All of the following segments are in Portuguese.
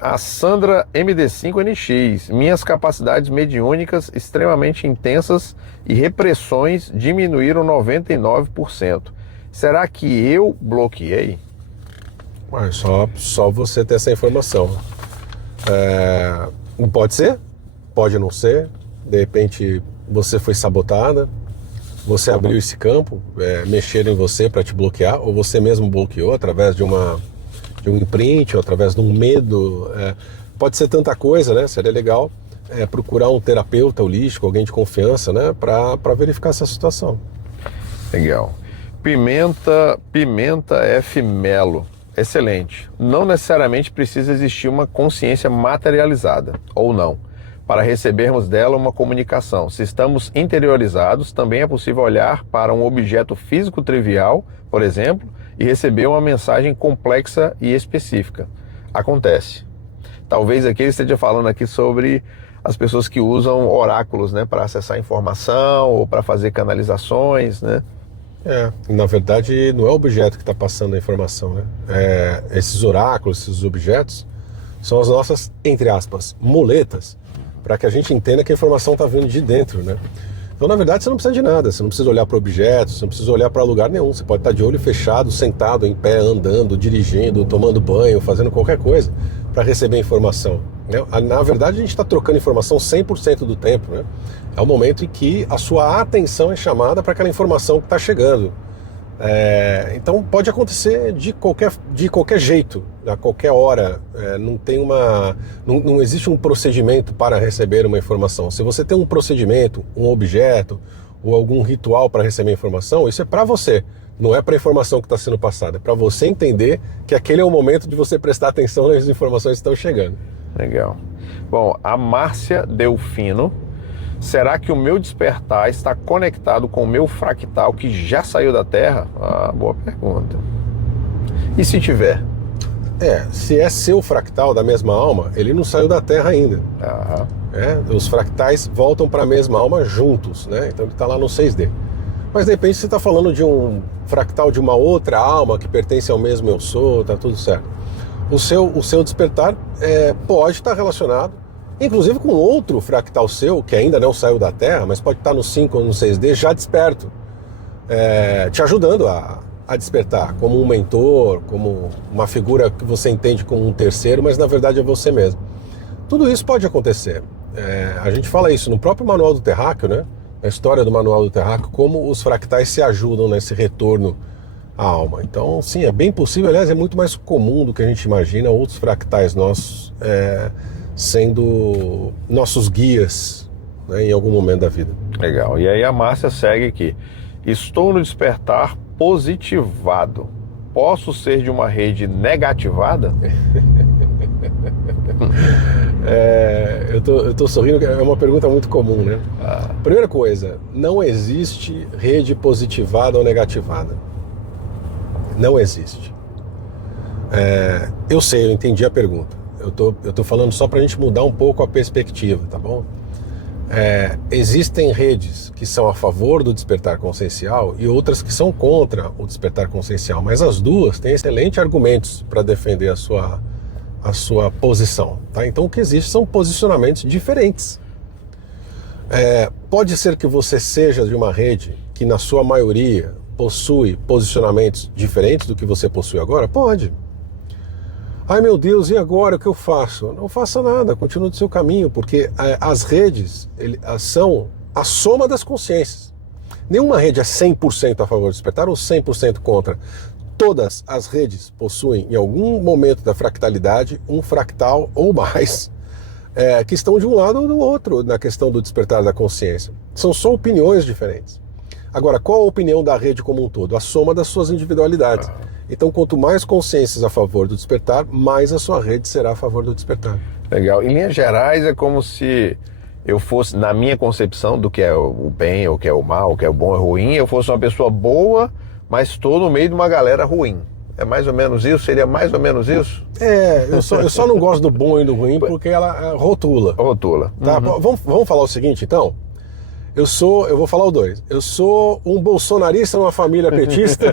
A Sandra MD5NX. Minhas capacidades mediúnicas extremamente intensas e repressões diminuíram 99%. Será que eu bloqueei? Ué, só você ter essa informação. Pode ser, pode não ser. De repente você foi sabotada, você abriu esse campo, mexeram em você para te bloquear, ou você mesmo bloqueou através de um imprint, ou através de um medo. Pode ser tanta coisa, né? Seria legal procurar um terapeuta holístico, alguém de confiança, né? Para verificar essa situação. Legal. Pimenta F. Melo. Excelente. Não necessariamente precisa existir uma consciência materializada, ou não, para recebermos dela uma comunicação. Se estamos interiorizados, também é possível olhar para um objeto físico trivial, por exemplo, e receber uma mensagem complexa e específica. Acontece. Talvez aqui ele esteja falando aqui sobre as pessoas que usam oráculos, né, para acessar informação ou para fazer canalizações, né? Na verdade não é o objeto que está passando a informação, né? Esses oráculos, esses objetos, são as nossas, entre aspas, muletas, para que a gente entenda que a informação está vindo de dentro, né? Então, na verdade, você não precisa de nada, você não precisa olhar para objetos, você não precisa olhar para lugar nenhum, você pode estar de olho fechado, sentado, em pé, andando, dirigindo, tomando banho, fazendo qualquer coisa para receber informação, né? Na verdade, a gente está trocando informação 100% do tempo, né? É o momento em que a sua atenção é chamada para aquela informação que está chegando. Então pode acontecer de qualquer jeito, a qualquer hora. Não existe um procedimento para receber uma informação. Se você tem um procedimento, um objeto ou algum ritual para receber informação, isso é para você, não é para a informação que está sendo passada. É para você entender que aquele é o momento de você prestar atenção nas informações que estão chegando. Legal. Bom, a Márcia Delfino. Será que o meu despertar está conectado com o meu fractal que já saiu da Terra? Boa pergunta. E se tiver? Se é seu fractal da mesma alma, ele não saiu da Terra ainda. Os fractais voltam para a mesma alma juntos, né? Então ele está lá no 6D. Mas de repente você está falando de um fractal de uma outra alma que pertence ao mesmo eu sou, tá tudo certo. O seu despertar pode estar relacionado inclusive com outro fractal seu, que ainda não saiu da Terra, mas pode estar no 5 ou no 6D, já desperto, te ajudando a despertar, como um mentor, como uma figura que você entende como um terceiro, mas na verdade é você mesmo. Tudo isso pode acontecer. A gente fala isso no próprio Manual do Terráqueo, né? A história do Manual do Terráqueo, como os fractais se ajudam nesse retorno à alma. Então, sim, é bem possível, aliás, é muito mais comum do que a gente imagina, outros fractais nossos sendo nossos guias, né, em algum momento da vida. Legal. E aí a Márcia segue aqui. Estou no despertar positivado. Posso ser de uma rede negativada? Eu tô sorrindo, é uma pergunta muito comum, né? Primeira coisa, não existe rede positivada ou negativada. Não existe. Eu sei, eu entendi a pergunta. Eu tô falando só para a gente mudar um pouco a perspectiva, tá bom? Existem redes que são a favor do despertar consciencial e outras que são contra o despertar consciencial, mas as duas têm excelentes argumentos para defender a sua posição, tá? Então o que existe são posicionamentos diferentes. Pode ser que você seja de uma rede que na sua maioria possui posicionamentos diferentes do que você possui agora? Pode. Ai meu Deus, e agora o que eu faço? Não faça nada, continue do seu caminho, porque as redes são a soma das consciências. Nenhuma rede é 100% a favor do despertar ou 100% contra. Todas as redes possuem, em algum momento da fractalidade, um fractal ou mais, que estão de um lado ou do outro na questão do despertar da consciência. São só opiniões diferentes. Agora, qual a opinião da rede como um todo? A soma das suas individualidades. Então, quanto mais consciências a favor do despertar, mais a sua rede será a favor do despertar. Legal. Em linhas gerais, é como se eu fosse, na minha concepção do que é o bem, o que é o mal, o que é o bom e o ruim, eu fosse uma pessoa boa, mas estou no meio de uma galera ruim. É mais ou menos isso? Seria mais ou menos isso? Eu só não gosto do bom e do ruim porque ela rotula. Rotula. Tá? Vamos falar o seguinte, então? eu vou falar o dois. Eu sou um bolsonarista numa família petista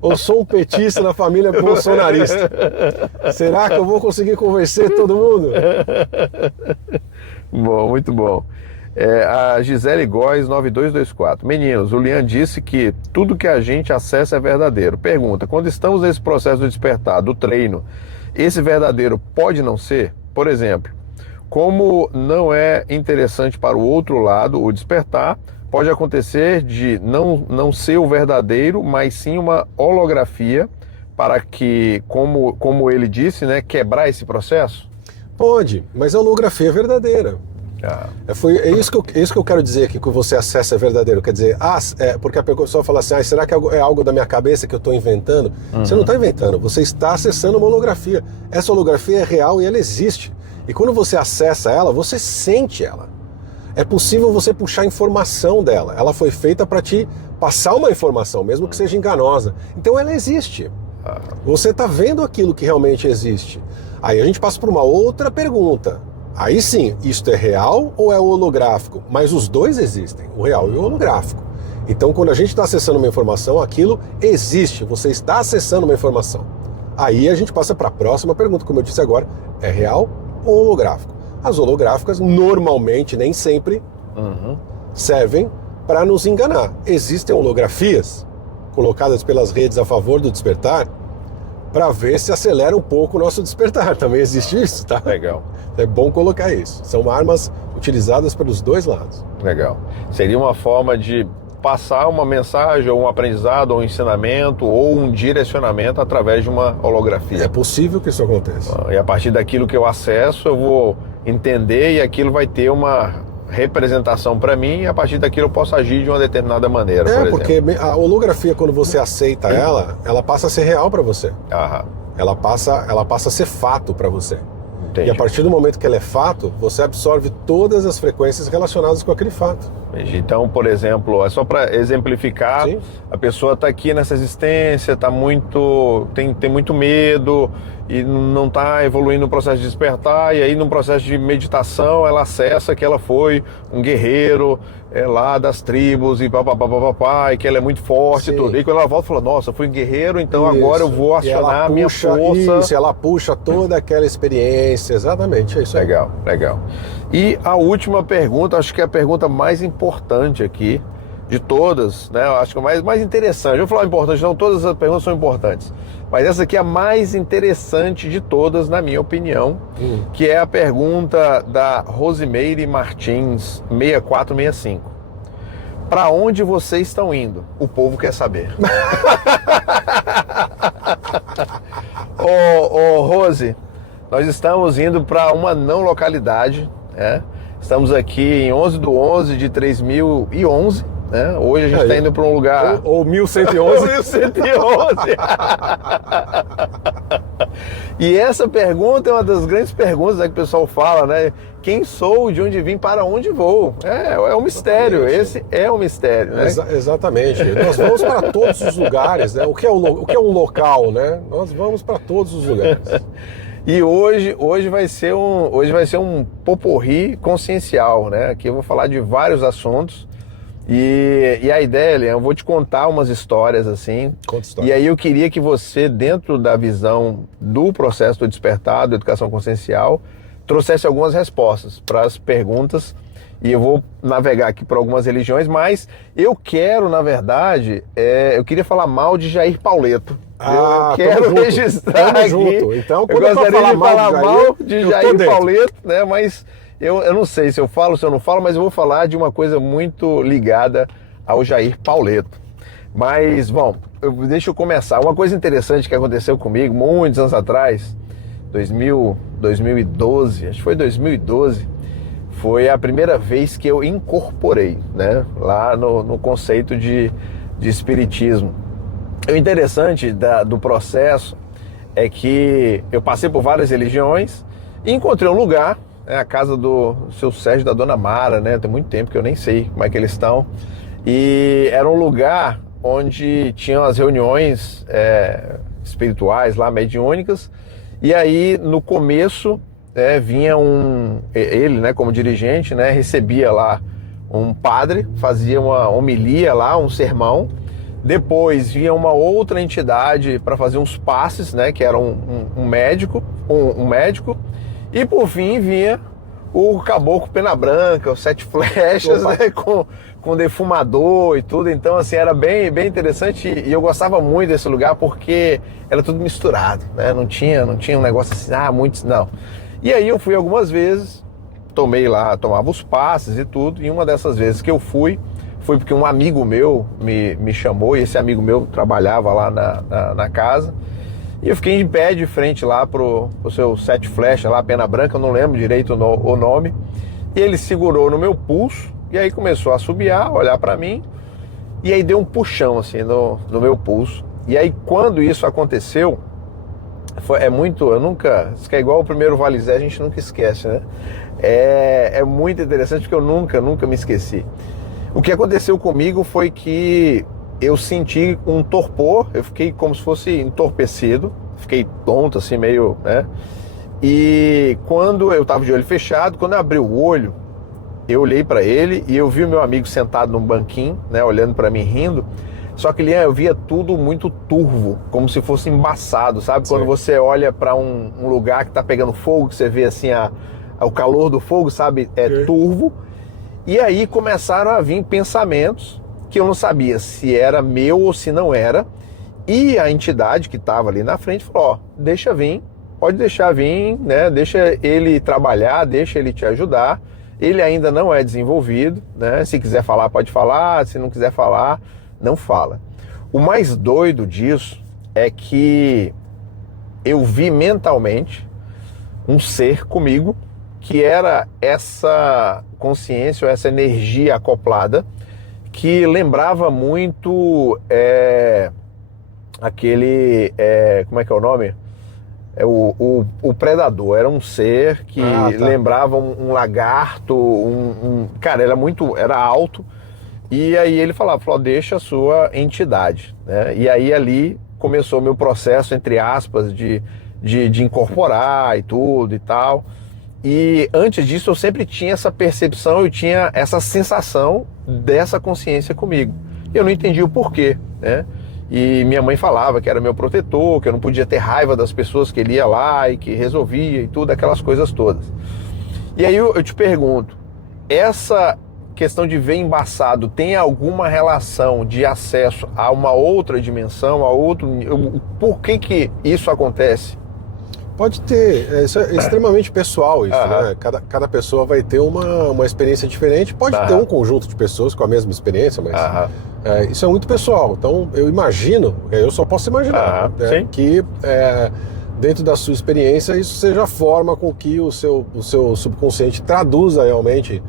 ou sou um petista na família bolsonarista? Será que eu vou conseguir convencer todo mundo? Bom, muito bom. A Gisele Góes 9224. Meninos, o Lian disse que tudo que a gente acessa é verdadeiro. Pergunta, quando estamos nesse processo do despertar, do treino, esse verdadeiro pode não ser? Por exemplo, como não é interessante para o outro lado o despertar, pode acontecer de não ser o verdadeiro, mas sim uma holografia para que, como ele disse, né, quebrar esse processo? Pode, mas a holografia é verdadeira. É isso que eu quero dizer aqui, que você acessa é verdadeiro. Quer dizer, porque a pessoa fala assim, será que é algo da minha cabeça que eu estou inventando? Você não está inventando, você está acessando uma holografia. Essa holografia é real e ela existe. E quando você acessa ela, você sente ela. É possível você puxar informação dela. Ela foi feita para te passar uma informação, mesmo que seja enganosa. Então ela existe. Você está vendo aquilo que realmente existe. Aí a gente passa por uma outra pergunta. Aí sim, isto é real ou é holográfico? Mas os dois existem, o real e o holográfico. Então quando a gente está acessando uma informação, aquilo existe, você está acessando uma informação. Aí a gente passa para a próxima pergunta, como eu disse agora, é real ou holográfico? As holográficas normalmente, nem sempre, servem para nos enganar. Existem holografias colocadas pelas redes a favor do despertar para ver se acelera um pouco o nosso despertar. Também existe isso, tá? Legal. É bom colocar isso. São armas utilizadas pelos dois lados. Legal. Seria uma forma de passar uma mensagem, ou um aprendizado, ou um ensinamento, ou um direcionamento através de uma holografia. É possível que isso aconteça. E a partir daquilo que eu acesso, eu vou entender e aquilo vai ter uma representação para mim, e a partir daquilo eu posso agir de uma determinada maneira, por exemplo. Porque a holografia, quando você aceita ela passa a ser real para você. Ela passa a ser fato para você. Entendi. E a partir do momento que ela é fato, você absorve todas as frequências relacionadas com aquele fato. Então, por exemplo, é só para exemplificar, Sim. A pessoa está aqui nessa existência, tem muito medo e não está evoluindo no processo de despertar, e aí no processo de meditação ela acessa que ela foi um guerreiro lá das tribos e papapá, e que ela é muito forte. Sim. E tudo. E quando ela volta, fala, nossa, eu fui um guerreiro, então agora eu vou acionar a minha força. Isso, ela puxa toda aquela experiência, exatamente, é isso aí. Legal, legal. E a última pergunta, acho que é a pergunta mais importante aqui, de todas, né? Eu acho que é mais interessante. Eu vou falar importante, não, todas as perguntas são importantes. Mas essa aqui é a mais interessante de todas, na minha opinião, que é a pergunta da Rosimeire Martins, 6465. Para onde vocês estão indo? O povo quer saber. Ô, Rose, nós estamos indo para uma não localidade, né? Estamos aqui em 11/11/3011, né? Hoje a gente está indo para um lugar... Ou 1111. 1111. E essa pergunta é uma das grandes perguntas, que o pessoal fala, né? Quem sou, de onde vim, para onde vou? É um mistério, esse é um mistério, né? Exatamente. Nós vamos para todos os lugares, né? O que é um local, né? Nós vamos para todos os lugares. E hoje vai ser um poporri consciencial, né? Aqui eu vou falar de vários assuntos. E a ideia, Lian, eu vou te contar umas histórias assim. Conta história. E aí eu queria que você, dentro da visão do processo do despertar, da educação consciencial, trouxesse algumas respostas para as perguntas. E eu vou navegar aqui por algumas religiões, mas eu quero, na verdade, eu queria falar mal de Jair Pauleto. Eu quero registrar aqui. Junto. Então, eu gostaria de falar mal de Jair Pauleto, né? Mas eu não sei se eu falo, se eu não falo, mas eu vou falar de uma coisa muito ligada ao Jair Pauleto. Mas, bom, deixa eu começar. Uma coisa interessante que aconteceu comigo muitos anos atrás, 2012, acho que foi 2012, foi a primeira vez que eu incorporei, né, lá no conceito de espiritismo. O interessante do processo é que eu passei por várias religiões e encontrei um lugar, né, a casa do seu Sérgio e da dona Mara, né? Tem muito tempo que eu nem sei como é que eles estão. E era um lugar onde tinham as reuniões espirituais lá, mediúnicas. E aí, no começo, vinha ele, né, como dirigente, né, recebia lá um padre, fazia uma homilia lá, um sermão. Depois vinha uma outra entidade para fazer uns passes, né, que era um médico, um médico. E por fim vinha o caboclo pena branca, os 7 flechas, né, com defumador e tudo. Então, assim, era bem interessante e eu gostava muito desse lugar porque era tudo misturado, né? Não tinha um negócio assim, muitos, não. E aí eu fui algumas vezes, tomava os passes e tudo, e uma dessas vezes que eu fui porque um amigo meu me chamou, e esse amigo meu trabalhava lá na casa, e eu fiquei em pé de frente lá pro seu 7 flechas lá, pena branca, eu não lembro direito o nome, e ele segurou no meu pulso, e aí começou a assobiar, olhar pra mim, e aí deu um puxão assim no meu pulso. E aí quando isso aconteceu, isso que é igual o primeiro Vale Zé, a gente nunca esquece, né? É muito interessante porque eu nunca me esqueci. O que aconteceu comigo foi que eu senti um torpor, eu fiquei como se fosse entorpecido, fiquei tonto assim, meio, né? E quando eu tava de olho fechado, quando eu abri o olho, eu olhei para ele e eu vi o meu amigo sentado num banquinho, né, olhando para mim rindo. Só que eu via tudo muito turvo, como se fosse embaçado, sabe? Sim. Quando você olha para um lugar que tá pegando fogo, que você vê assim o calor do fogo, sabe? É turvo. E aí começaram a vir pensamentos que eu não sabia se era meu ou se não era. E a entidade que estava ali na frente falou, deixa vir, pode deixar vir, né? Deixa ele trabalhar, deixa ele te ajudar. Ele ainda não é desenvolvido, né? Se quiser falar, pode falar, se não quiser falar, não fala. O mais doido disso é que eu vi mentalmente um ser comigo que era essa consciência, ou essa energia acoplada, que lembrava muito como é que é o nome? O predador. Era um ser que lembrava um lagarto, cara, era alto, e aí ele falou, deixa a sua entidade, né? E aí ali começou o meu processo, entre aspas, de incorporar e tudo e tal. E antes disso eu sempre tinha essa percepção, eu tinha essa sensação dessa consciência comigo. Eu não entendi o porquê, né? E minha mãe falava que era meu protetor, que eu não podia ter raiva das pessoas que ele ia lá e que resolvia e tudo, aquelas coisas todas. E aí eu te pergunto, essa questão de ver embaçado tem alguma relação de acesso a uma outra dimensão, a outro... Por que isso acontece? Pode ter, isso é extremamente pessoal isso, né? Cada pessoa vai ter uma experiência diferente, pode ter um conjunto de pessoas com a mesma experiência, mas isso é muito pessoal. Então eu imagino, eu só posso imaginar, né, que dentro da sua experiência isso seja a forma com que o seu subconsciente traduza realmente,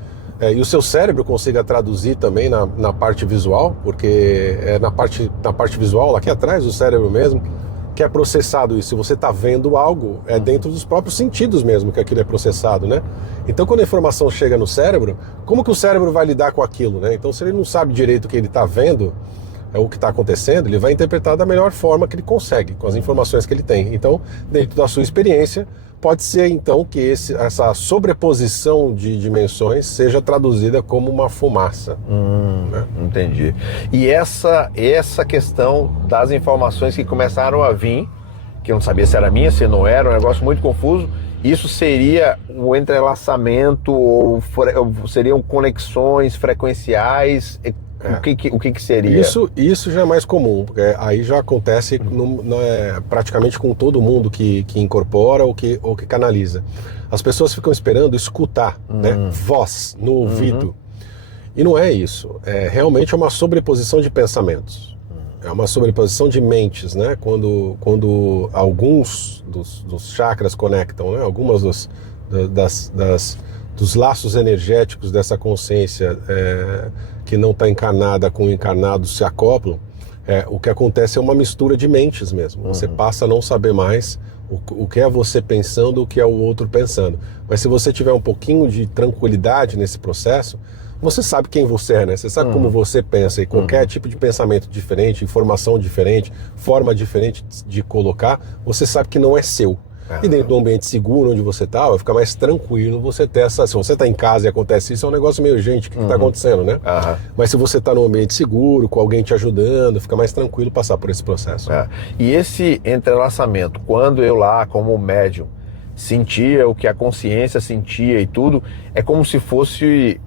e o seu cérebro consiga traduzir também na parte visual, porque na parte visual, lá aqui atrás, o cérebro mesmo, que é processado isso. Se você está vendo algo, é dentro dos próprios sentidos mesmo que aquilo é processado, né? Então quando a informação chega no cérebro, como que o cérebro vai lidar com aquilo, né? Então se ele não sabe direito o que ele está vendo, o que está acontecendo, ele vai interpretar da melhor forma que ele consegue, com as informações que ele tem. Então, dentro da sua experiência, pode ser então que essa sobreposição de dimensões seja traduzida como uma fumaça. Né? Entendi. E essa questão das informações que começaram a vir, que eu não sabia se era minha, se não era, um negócio muito confuso, isso seria o entrelaçamento, ou seriam conexões frequenciais? O que seria? Isso já é mais comum, porque aí já acontece praticamente com todo mundo que incorpora ou que canaliza. As pessoas ficam esperando escutar, né, voz no ouvido. E não é isso. É realmente uma sobreposição de pensamentos. É uma sobreposição de mentes, né? Quando alguns dos chakras conectam, né? Algumas dos laços energéticos dessa consciência que não está encarnada com o encarnado se acoplam, o que acontece é uma mistura de mentes mesmo. Você passa a não saber mais o que é você pensando, o que é o outro pensando. Mas se você tiver um pouquinho de tranquilidade nesse processo, você sabe quem você é, né? Você sabe como você pensa, e qualquer tipo de pensamento diferente, informação diferente, forma diferente de colocar, você sabe que não é seu. E dentro do ambiente seguro onde você está, vai ficar mais tranquilo você ter essa... Se você está em casa e acontece isso, é um negócio meio, gente, o que está acontecendo, né? Mas se você está num ambiente seguro, com alguém te ajudando, fica mais tranquilo passar por esse processo. E esse entrelaçamento, quando eu lá, como médium, sentia o que a consciência sentia e tudo, é como se fosse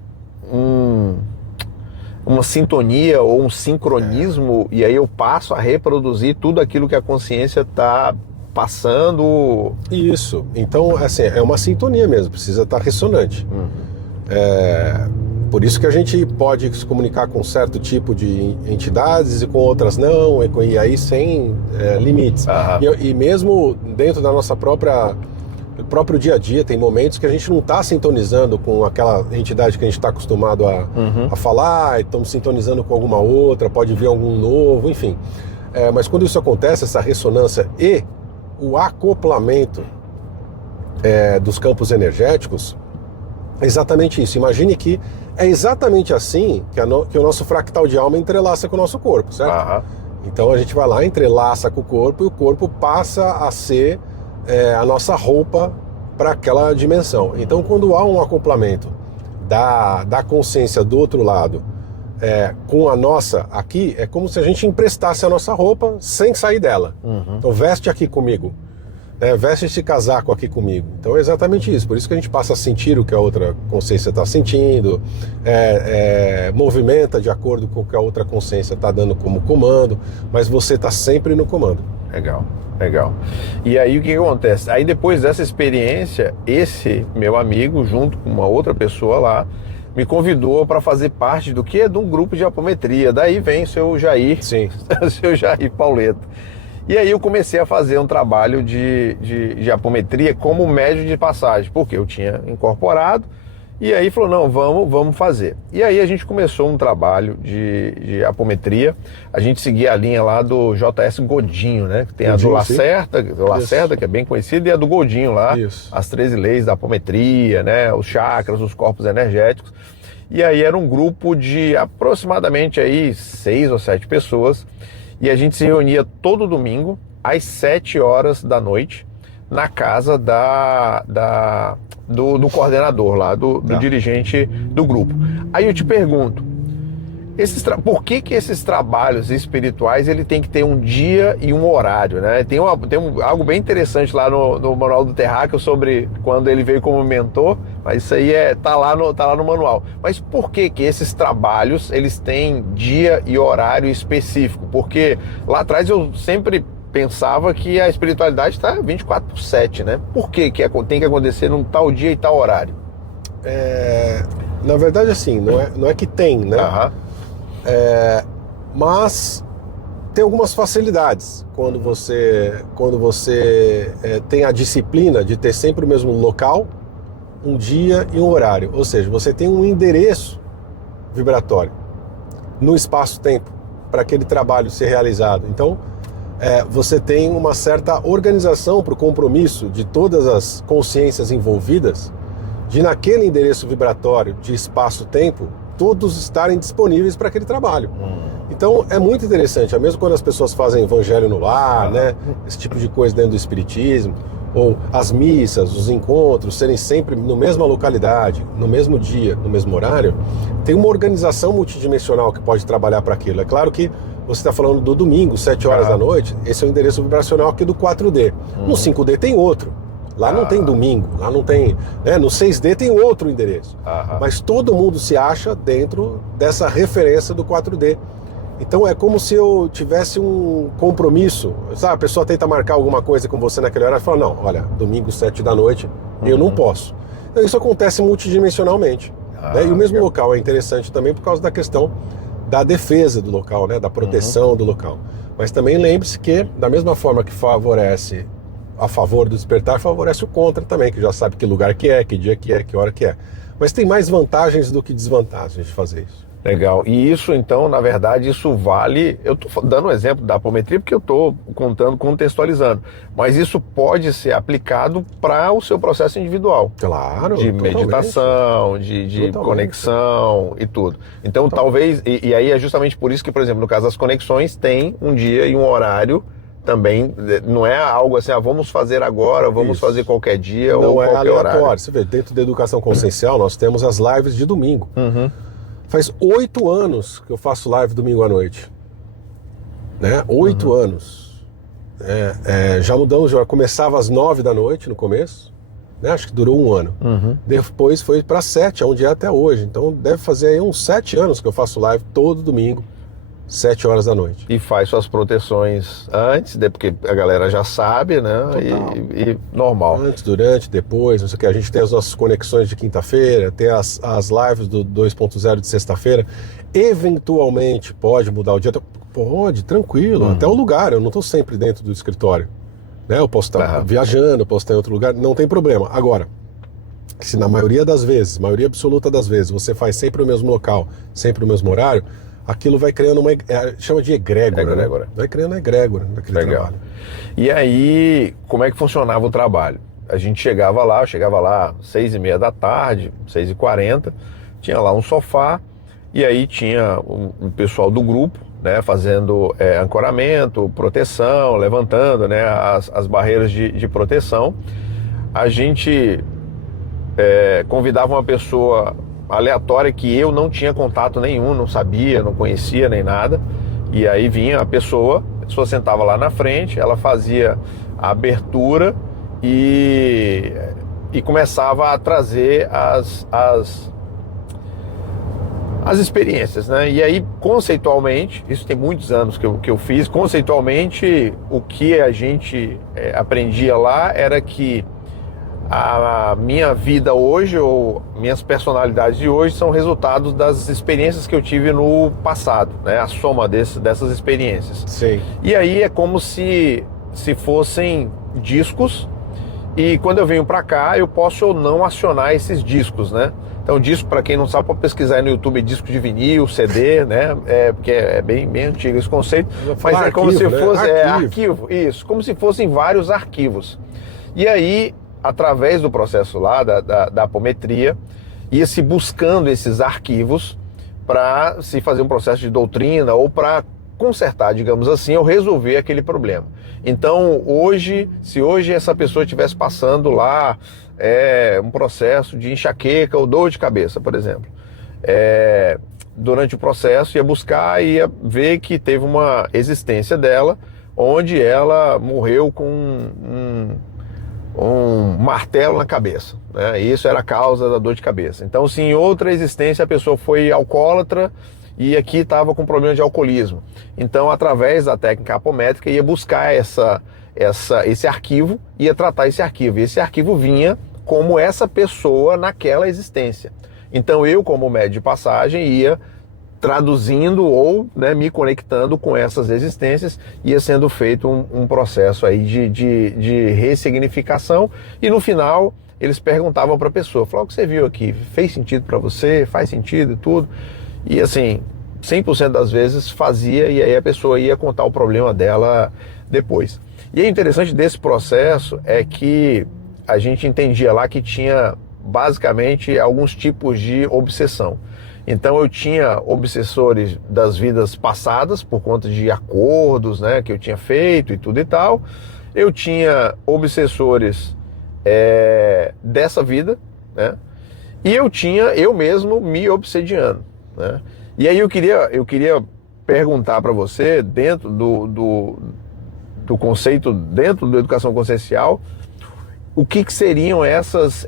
uma sintonia ou um sincronismo, e aí eu passo a reproduzir tudo aquilo que a consciência está passando. Isso. Então, assim, é uma sintonia mesmo, precisa estar ressonante. Por isso que a gente pode se comunicar com um certo tipo de entidades e com outras não, e aí sem limites. E mesmo dentro da nossa próprio dia a dia, tem momentos que a gente não está sintonizando com aquela entidade que a gente está acostumado a falar, estamos sintonizando com alguma outra, pode vir algum novo, enfim. Mas quando isso acontece, essa ressonância e o acoplamento dos campos energéticos, é exatamente isso. Imagine que é exatamente assim que o nosso fractal de alma entrelaça com o nosso corpo, certo? Então a gente vai lá, entrelaça com o corpo e o corpo passa a ser a nossa roupa para aquela dimensão. Então quando há um acoplamento da consciência do outro lado com a nossa aqui, é como se a gente emprestasse a nossa roupa sem sair dela. Então veste aqui comigo, veste esse casaco aqui comigo. Então é exatamente isso, por isso que a gente passa a sentir o que a outra consciência está sentindo, movimenta de acordo com o que a outra consciência está dando como comando, mas você está sempre no comando. Legal. E aí o que acontece? Aí depois dessa experiência, esse meu amigo, junto com uma outra pessoa lá, me convidou para fazer parte do que é de um grupo de apometria. Daí vem o seu Jair, seu Jair Pauleto. E aí eu comecei a fazer um trabalho de apometria como médium de passagem, porque eu tinha incorporado, e aí falou, não, vamos fazer. E aí a gente começou um trabalho de apometria, a gente seguia a linha lá do J.S. Godinho, né? Que tem a do Lacerda, que é bem conhecida, e a do Godinho lá, as 13 leis da apometria, né? Os chakras, os corpos energéticos. E aí era um grupo de aproximadamente aí 6 ou 7 pessoas, e a gente se reunia todo domingo, às 7 horas da noite, na casa do coordenador lá, do dirigente do grupo. Aí eu te pergunto, por que esses trabalhos espirituais ele tem que ter um dia e um horário, né? Tem algo bem interessante lá no Manual do Terráqueo sobre quando ele veio como mentor, mas isso aí tá lá no manual. Mas por que esses trabalhos eles têm dia e horário específico? Porque lá atrás eu sempre pensava que a espiritualidade está 24/7, né? Por que tem que acontecer num tal dia e tal horário? Na verdade, assim, não é que tem, né? Mas tem algumas facilidades quando você tem a disciplina de ter sempre o mesmo local, um dia e um horário. Ou seja, você tem um endereço vibratório no espaço-tempo para aquele trabalho ser realizado. Então, você tem uma certa organização para o compromisso de todas as consciências envolvidas, de naquele endereço vibratório de espaço-tempo, todos estarem disponíveis para aquele trabalho. Então é muito interessante, mesmo quando as pessoas fazem evangelho no lar, né, esse tipo de coisa dentro do espiritismo, ou as missas, os encontros serem sempre na mesma localidade, no mesmo dia, no mesmo horário, tem uma organização multidimensional que pode trabalhar para aquilo. É claro que você está falando do domingo, 7 horas da noite, esse é o endereço vibracional aqui do 4D. No 5D tem outro. Lá não tem domingo, lá não tem... Né? No 6D tem outro endereço. Mas todo mundo se acha dentro dessa referência do 4D. Então é como se eu tivesse um compromisso. Sabe, a pessoa tenta marcar alguma coisa com você naquele horário e fala, não, olha, domingo 7 da noite, eu não posso. Então, isso acontece multidimensionalmente. Né? E o mesmo local é interessante também por causa da questão da defesa do local, né? Da proteção do local. Mas também lembre-se que, da mesma forma que favorece a favor do despertar, favorece o contra também, que já sabe que lugar que é, que dia que é, que hora que é. Mas tem mais vantagens do que desvantagens de fazer isso. Legal. E isso, então, na verdade, isso vale... Eu estou dando um exemplo da apometria porque eu estou contextualizando. Mas isso pode ser aplicado para o seu processo individual. Claro. De meditação, de conexão e tudo. Então, talvez... E aí é justamente por isso que, por exemplo, no caso das conexões, tem um dia e um horário também não é algo assim, vamos fazer agora, vamos fazer qualquer dia ou qualquer horário. Não é aleatório. Você vê, dentro da educação consciencial, nós temos as lives de domingo. Faz 8 anos que eu faço live domingo à noite. Né? 8 anos. Já mudamos, já começava às 9 da noite no começo. Né? Acho que durou 1 ano. Depois foi para 7, onde é até hoje. Então deve fazer aí uns 7 anos que eu faço live todo domingo. 7 horas da noite. E faz suas proteções antes, porque a galera já sabe, né? E normal. Antes, durante, depois, não sei o que. A gente tem as nossas conexões de quinta-feira, tem as lives do 2.0 de sexta-feira. Eventualmente pode mudar o dia. Pode, tranquilo. Até o lugar, eu não estou sempre dentro do escritório. Né? Eu posso estar viajando, eu posso estar em outro lugar, não tem problema. Agora, se na maioria das vezes, maioria absoluta das vezes, você faz sempre o mesmo local, sempre o mesmo horário, aquilo vai criando chama de egrégora. Né? Vai criando egrégora naquele trabalho. E aí, como é que funcionava o trabalho? A gente chegava lá, 6h30 da tarde, 6h40, tinha lá um sofá, e aí tinha um pessoal do grupo, né, fazendo ancoramento, proteção, levantando, né, as barreiras de proteção. A gente convidava uma pessoa aleatória que eu não tinha contato nenhum, não sabia, não conhecia nem nada, e aí vinha a pessoa sentava lá na frente, ela fazia a abertura e começava a trazer as experiências, né? E aí, conceitualmente, isso tem muitos anos que eu fiz, conceitualmente, o que a gente aprendia lá era que a minha vida hoje, ou minhas personalidades de hoje, são resultados das experiências que eu tive no passado, né? A soma dessas experiências. Sim. E aí é como se fossem discos, e quando eu venho para cá, eu posso ou não acionar esses discos, né? Então, disco, para quem não sabe, pode pesquisar aí no YouTube, disco de vinil, CD, né? Porque é bem antigo esse conceito. Mas é como se fosse arquivo. Isso, como se fossem vários arquivos. E aí, através do processo lá da apometria, ia-se buscando esses arquivos para se fazer um processo de doutrina ou para consertar, digamos assim, ou resolver aquele problema. Então, se hoje essa pessoa estivesse passando lá um processo de enxaqueca ou dor de cabeça, por exemplo, durante o processo ia buscar e ia ver que teve uma existência dela onde ela morreu com um martelo na cabeça, né? E isso era a causa da dor de cabeça. Então, se em outra existência a pessoa foi alcoólatra e aqui estava com problema de alcoolismo, então, através da técnica apométrica, ia buscar esse arquivo, ia tratar esse arquivo, e esse arquivo vinha como essa pessoa naquela existência. Então, eu, como médium de passagem, ia traduzindo ou, né, me conectando com essas existências, ia sendo feito um processo aí de ressignificação, e no final eles perguntavam para a pessoa, falaram, o que você viu aqui, fez sentido para você, faz sentido e tudo, e assim, 100% das vezes fazia, e aí a pessoa ia contar o problema dela depois. E o interessante desse processo é que a gente entendia lá que tinha basicamente alguns tipos de obsessão. Então eu tinha obsessores das vidas passadas, por conta de acordos, né, que eu tinha feito e tudo e tal. Eu tinha obsessores dessa vida, né, e eu tinha eu mesmo me obsediando, né. E aí eu queria perguntar para você, dentro do conceito, dentro da educação consciencial, o que seriam essas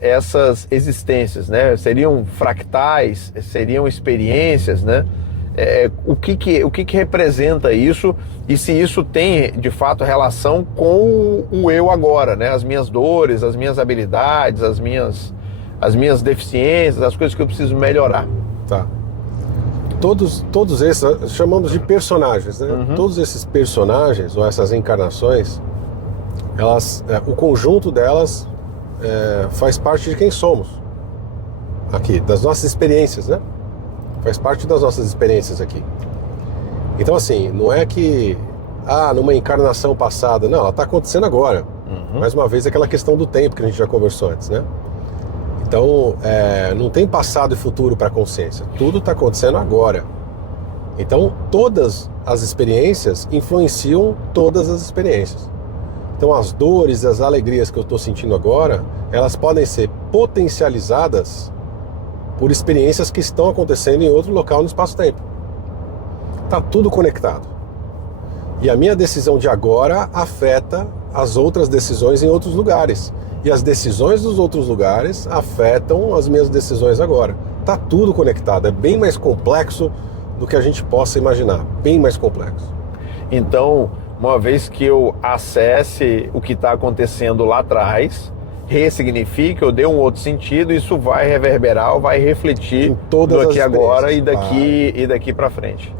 existências, né? Seriam fractais, seriam experiências, né? O que representa isso, e se isso tem de fato relação com o eu agora, né? As minhas dores, as minhas habilidades, as minhas deficiências, as coisas que eu preciso melhorar. Tá. Todos esses chamamos de personagens, né? Todos esses personagens ou essas encarnações, o conjunto delas faz parte de quem somos aqui, das nossas experiências, né? Faz parte das nossas experiências aqui. Então, assim, não é que numa encarnação passada, não, ela está acontecendo agora. Mais uma vez, aquela questão do tempo que a gente já conversou antes, né? Então, não tem passado e futuro para a consciência, tudo está acontecendo agora. Então, todas as experiências influenciam todas as experiências. Então as dores, as alegrias que eu estou sentindo agora, elas podem ser potencializadas por experiências que estão acontecendo em outro local no espaço-tempo. Está tudo conectado. E a minha decisão de agora afeta as outras decisões em outros lugares. E as decisões dos outros lugares afetam as minhas decisões agora. Está tudo conectado. É bem mais complexo do que a gente possa imaginar. Bem mais complexo. Então, uma vez que eu acesse o que está acontecendo lá atrás, ressignifique, eu dê um outro sentido, isso vai reverberar, vai refletir em todas do aqui agora e claro. daqui para frente.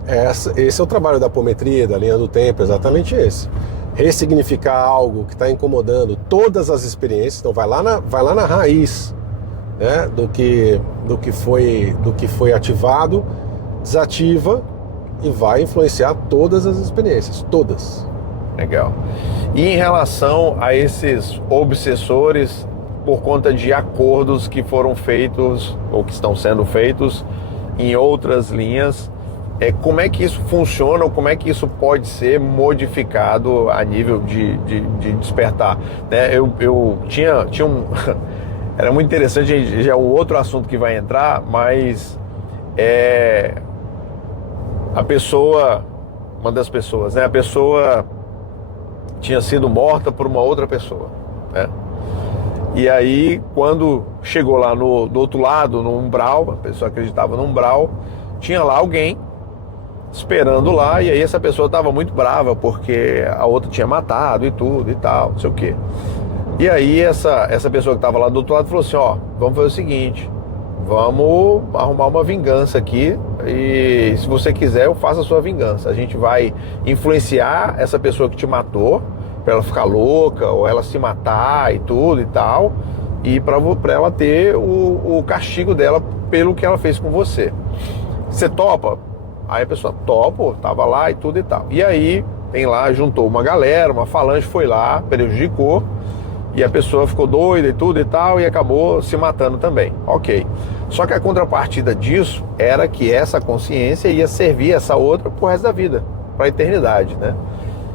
Esse é o trabalho da apometria, da linha do tempo, exatamente esse. Ressignificar algo que está incomodando todas as experiências, então vai lá na raiz, né, do que foi ativado, desativa e vai influenciar todas as experiências, todas. Legal. E em relação a esses obsessores, por conta de acordos que foram feitos ou que estão sendo feitos em outras linhas, como é que isso funciona ou como é que isso pode ser modificado a nível de despertar? Né? Eu tinha um... Era muito interessante, já é um outro assunto que vai entrar, mas a pessoa, uma das pessoas, né? A pessoa tinha sido morta por uma outra pessoa, né? E aí, quando chegou lá do outro lado, no umbral, a pessoa acreditava no umbral, tinha lá alguém esperando lá, e aí essa pessoa estava muito brava porque a outra tinha matado e tudo e tal, não sei o quê. E aí essa pessoa que estava lá do outro lado falou assim, ó, vamos fazer o seguinte, vamos arrumar uma vingança aqui e se você quiser eu faço a sua vingança. A gente vai influenciar essa pessoa que te matou para ela ficar louca ou ela se matar e tudo e tal, e para ela ter o castigo dela pelo que ela fez com você. Você topa? Aí a pessoa, topo, tava lá e tudo e tal. E aí tem lá, juntou uma galera, uma falange foi lá, prejudicou, e a pessoa ficou doida e tudo e tal, e acabou se matando também. Ok. Só que a contrapartida disso era que essa consciência ia servir essa outra pro resto da vida, para a eternidade, né?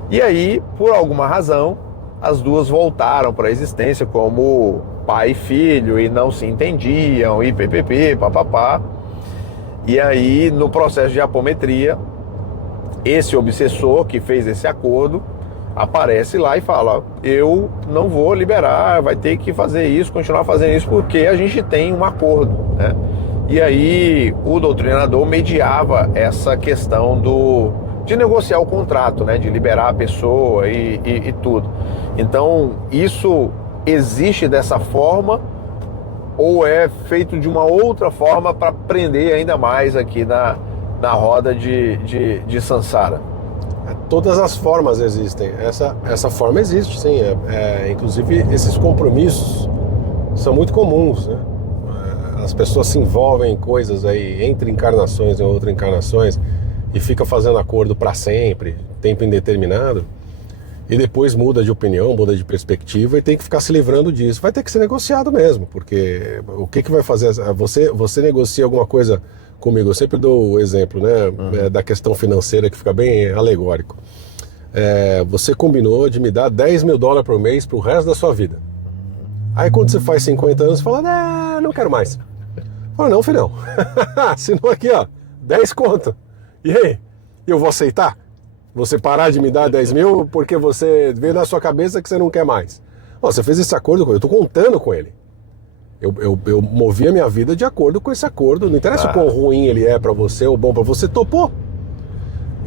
E aí, por alguma razão, as duas voltaram para a existência como pai e filho, e não se entendiam, e ppp, papapá. E aí, no processo de apometria, esse obsessor que fez esse acordo aparece lá e fala, eu não vou liberar, vai ter que fazer isso, continuar fazendo isso, porque a gente tem um acordo, né? E aí o doutrinador mediava essa questão de negociar o contrato, né? De liberar a pessoa e tudo. Então, isso existe dessa forma ou é feito de uma outra forma para prender ainda mais aqui na roda de Sansara? Todas as formas existem. Essa forma existe, sim. Inclusive, esses compromissos são muito comuns, né? As pessoas se envolvem em coisas aí, entre encarnações e outras encarnações, e fica fazendo acordo para sempre, tempo indeterminado, e depois muda de opinião, muda de perspectiva e tem que ficar se livrando disso. Vai ter que ser negociado mesmo, porque o que vai fazer? Você negocia alguma coisa comigo, eu sempre dou o exemplo, né, da questão financeira que fica bem alegórico. Você combinou de me dar 10 mil dólares por mês pro resto da sua vida. Aí quando você faz 50 anos, você fala, não quero mais. Fala, não, filhão, assinou aqui, ó, 10 conto. E aí, eu vou aceitar? Você parar de me dar 10 mil porque você vê na sua cabeça que você não quer mais. Você fez esse acordo com ele, eu tô contando com ele. Eu movi a minha vida de acordo com esse acordo. Não interessa o quão ruim ele é pra você ou bom pra você, topou.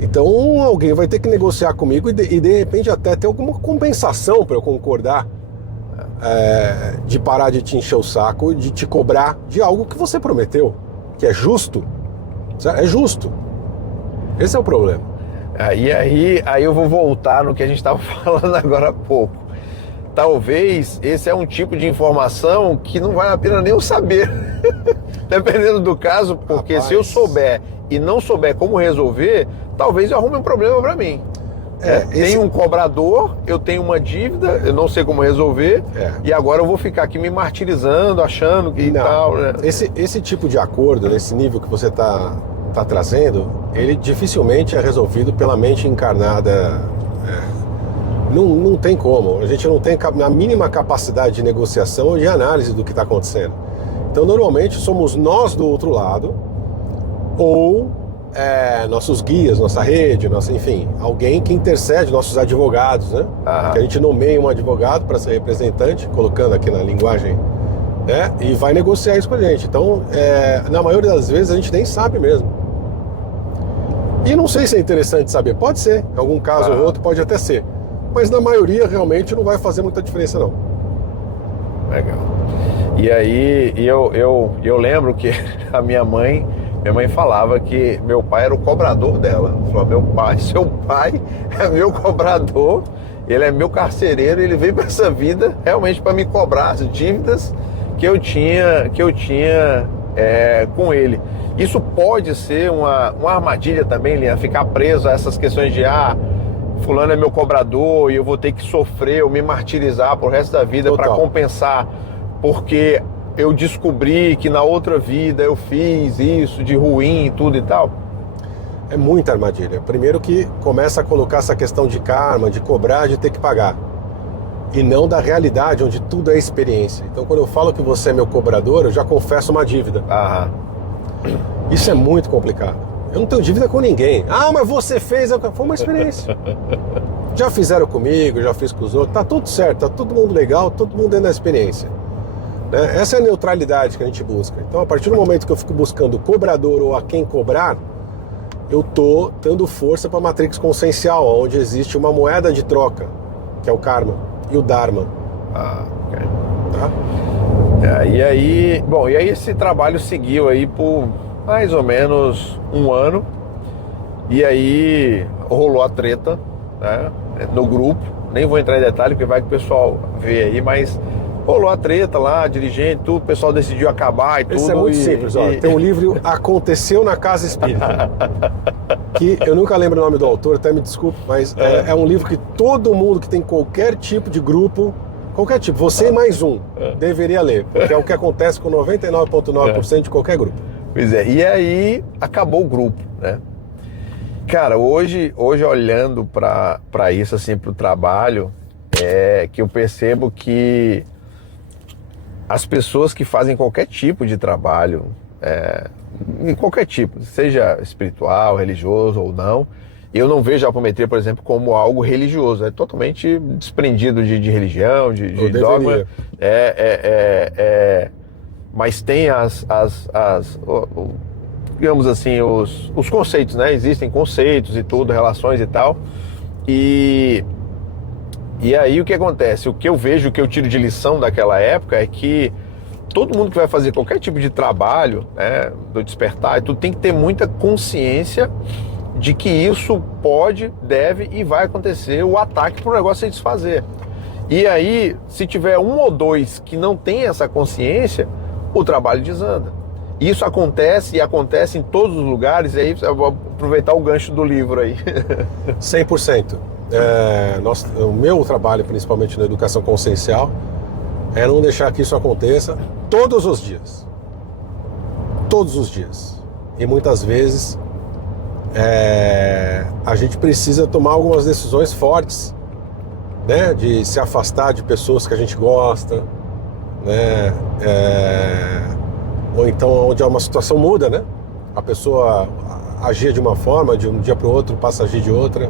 Então alguém vai ter que negociar comigo e de repente até ter alguma compensação pra eu concordar, de parar de te encher o saco, de te cobrar de algo que você prometeu, que é justo. É justo. Esse é o problema. Aí eu vou voltar no que a gente estava falando agora há pouco. Talvez esse é um tipo de informação que não vale a pena nem eu saber. Dependendo do caso, porque se eu souber e não souber como resolver, talvez eu arrume um problema para mim. Tem um cobrador, eu tenho uma dívida, eu não sei como resolver, e agora eu vou ficar aqui me martirizando, achando que tal, né? Esse tipo de acordo, nesse nível que você está está trazendo, ele dificilmente é resolvido pela mente encarnada. Não tem como. A gente não tem a mínima capacidade de negociação ou de análise do que está acontecendo. Então, normalmente, somos nós do outro lado, ou nossos guias, nossa rede, enfim, alguém que intercede, nossos advogados, né? Que a gente nomeia um advogado para ser representante, colocando aqui na linguagem, né? E vai negociar isso com a gente. Então, na maioria das vezes, a gente nem sabe mesmo. E não sei se é interessante saber. Pode ser, em algum caso ou outro pode até ser. Mas na maioria realmente não vai fazer muita diferença, não. Legal. E aí eu lembro que a minha mãe falava que meu pai era o cobrador dela. Falou, seu pai é meu cobrador, ele é meu carcereiro, ele veio para essa vida realmente para me cobrar as dívidas que eu tinha com ele. Isso pode ser uma armadilha também, Lian, ficar preso a essas questões de fulano é meu cobrador e eu vou ter que sofrer ou me martirizar pro resto da vida para compensar, porque eu descobri que na outra vida eu fiz isso de ruim e tudo e tal. É muita armadilha. Primeiro que começa a colocar essa questão de karma, de cobrar, de ter que pagar. E não da realidade, onde tudo é experiência. Então, quando eu falo que você é meu cobrador, eu já confesso uma dívida. Isso é muito complicado. Eu não tenho dívida com ninguém. Mas você fez... Foi uma experiência. Já fizeram comigo, já fiz com os outros. Tá tudo certo, tá todo mundo legal, todo mundo dentro da experiência. Né? Essa é a neutralidade que a gente busca. Então, a partir do momento que eu fico buscando o cobrador ou a quem cobrar, eu tô dando força para a matrix consciencial, onde existe uma moeda de troca, que é o karma e o dharma. Ok. Tá? E aí esse trabalho seguiu aí por mais ou menos um ano, e aí rolou a treta, né, no grupo. Nem vou entrar em detalhe porque vai que o pessoal vê aí, mas rolou a treta lá, dirigente, tudo, o pessoal decidiu acabar e tudo. Isso é muito simples, ó. Tem um livro, Aconteceu na Casa Espírita, que eu nunca lembro o nome do autor, até me desculpe, mas é um livro que todo mundo que tem qualquer tipo de grupo, qualquer tipo, você e mais um, deveria ler, porque é o que acontece com 99,9% de qualquer grupo. Pois é, e aí acabou o grupo, né? Cara, hoje olhando para isso, assim, pro trabalho, que eu percebo que as pessoas que fazem qualquer tipo de trabalho, em qualquer tipo, seja espiritual, religioso ou não, eu não vejo a apometria, por exemplo, como algo religioso, é totalmente desprendido de religião, de dogma, mas tem digamos assim, os conceitos, né? Existem conceitos e tudo, relações e tal. E aí o que acontece? O que eu vejo, o que eu tiro de lição daquela época é que todo mundo que vai fazer qualquer tipo de trabalho, né, do despertar e tudo, tem que ter muita consciência de que isso pode, deve e vai acontecer o ataque para o negócio se desfazer. E aí, se tiver um ou dois que não tem essa consciência, o trabalho desanda. Isso acontece e acontece em todos os lugares, e aí eu vou aproveitar o gancho do livro aí. 100%. O meu trabalho, principalmente na educação consciencial, é não deixar que isso aconteça todos os dias. Todos os dias. E muitas vezes a gente precisa tomar algumas decisões fortes, né? De se afastar de pessoas que a gente gosta, né? Ou então onde uma situação muda, né? A pessoa agia de uma forma, de um dia para o outro passa a agir de outra.